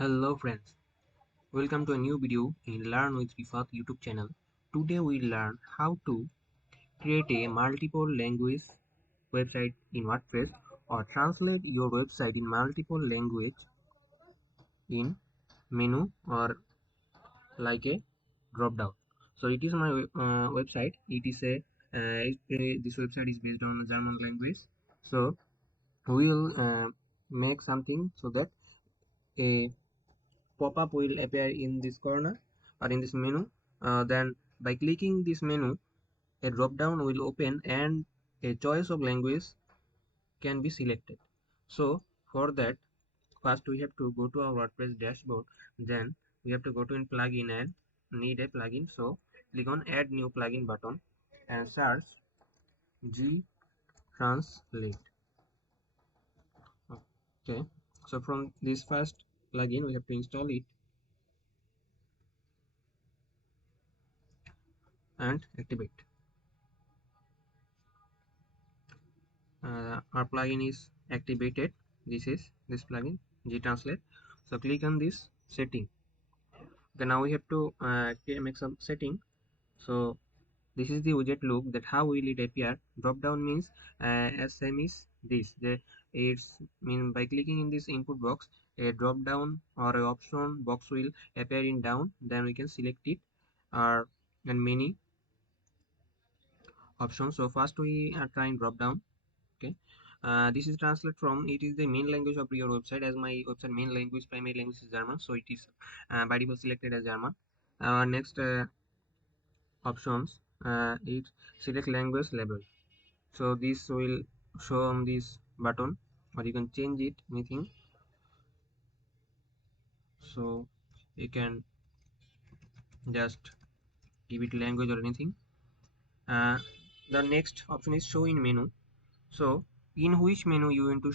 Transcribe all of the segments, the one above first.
Hello friends, welcome to a new video in Learn with Rifat YouTube channel. Today we learn how to create a multiple language website in WordPress or translate your website in multiple language in menu or like a drop down. So it is my website. It is this website is based on German language. So we will make something so that a pop-up will appear in this corner or in this menu. Then by clicking this menu, a drop-down will open and a choice of language can be selected. So for that, first we have to go to our WordPress dashboard. Then we have to go to in plugin and need a plugin. So click on add new plugin button and search GTranslate. Okay, so from this first plugin we have to install it and activate. Our plugin is activated. This is this plugin GTranslate. So click on this setting. Okay, now we have to make some setting. So this is the widget look that how will it appear. Drop down means as same is this it's mean by clicking in this input box, a drop down or a option box will appear in down, then we can select it or and many options. So first we are trying drop down. Okay, this is translate from, it is the main language of your website. As my website main language, primary language is German, so it is by default selected as German. Next options, it select language label. So this will show on this button, or you can change it anything. So you can just give it language or anything. uh, the next option is show in menu. So in which menu you want to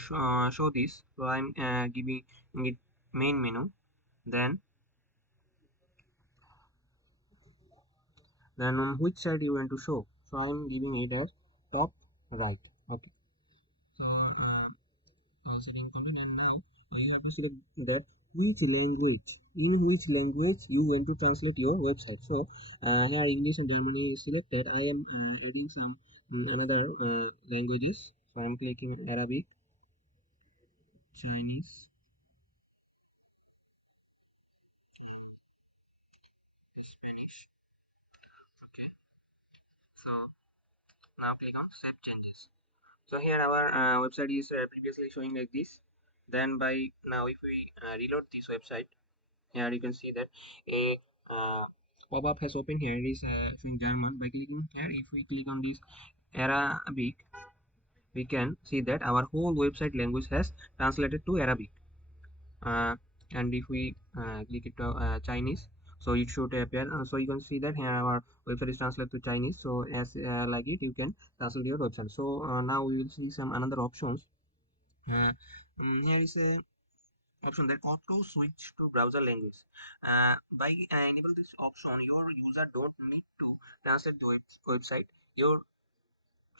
show this. So I'm giving it main menu. Then on which side you want to show. So I'm giving it as top right. Okay, so setting content, and now you have to select that which language, in which language you want to translate your website. So here English and Germany is selected. I am adding some another languages. So I'm clicking on Arabic, Chinese, Spanish. Okay, so now click on save changes. So here our website is previously showing like this. Then by now if we reload this website, here you can see that a pop-up has opened. Here it is showing German. By clicking here, if we click on this Arabic, we can see that our whole website language has translated to Arabic. uh, and if we click it to Chinese, so it should appear. So you can see that here our website is translated to Chinese. So as like it, you can translate your website. So now we will see some another options. uh, Here is a option that auto switch to browser language. By enable this option, your user don't need to translate the website. Your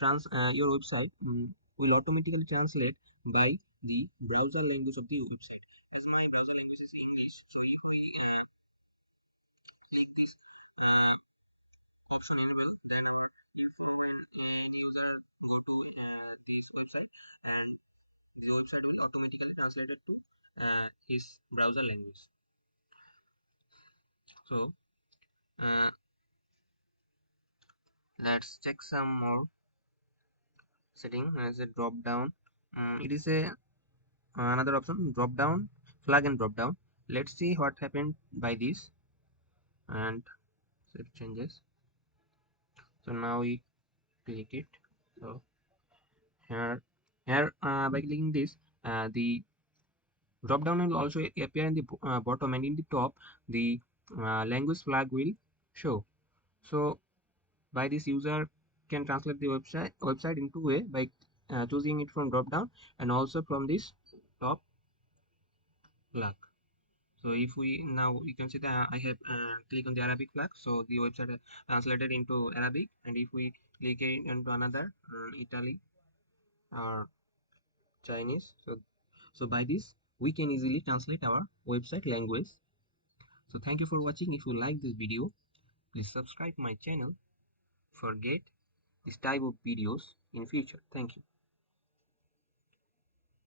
your website will automatically translate by the browser language of the website. As my browser language is English, so if we click this option enable, then if an user go to this website, and the website will automatically translate it to his browser language. So uh, let's check some more setting. As a drop down, it is a another option, drop down, flag and drop down. Let's see what happened by this and save changes. So now we click it. So here by clicking this, the drop down will also appear in the bottom, and in the top the language flag will show. So by this, user can translate the website into a by choosing it from drop down and also from this top flag. So if we now, you can see that I have click on the Arabic flag, so the website translated into Arabic. And if we click into another Italy or Chinese, so by this we can easily translate our website language. So thank you for watching. If you like this video, please subscribe my channel for get this type of videos in future. Thank you.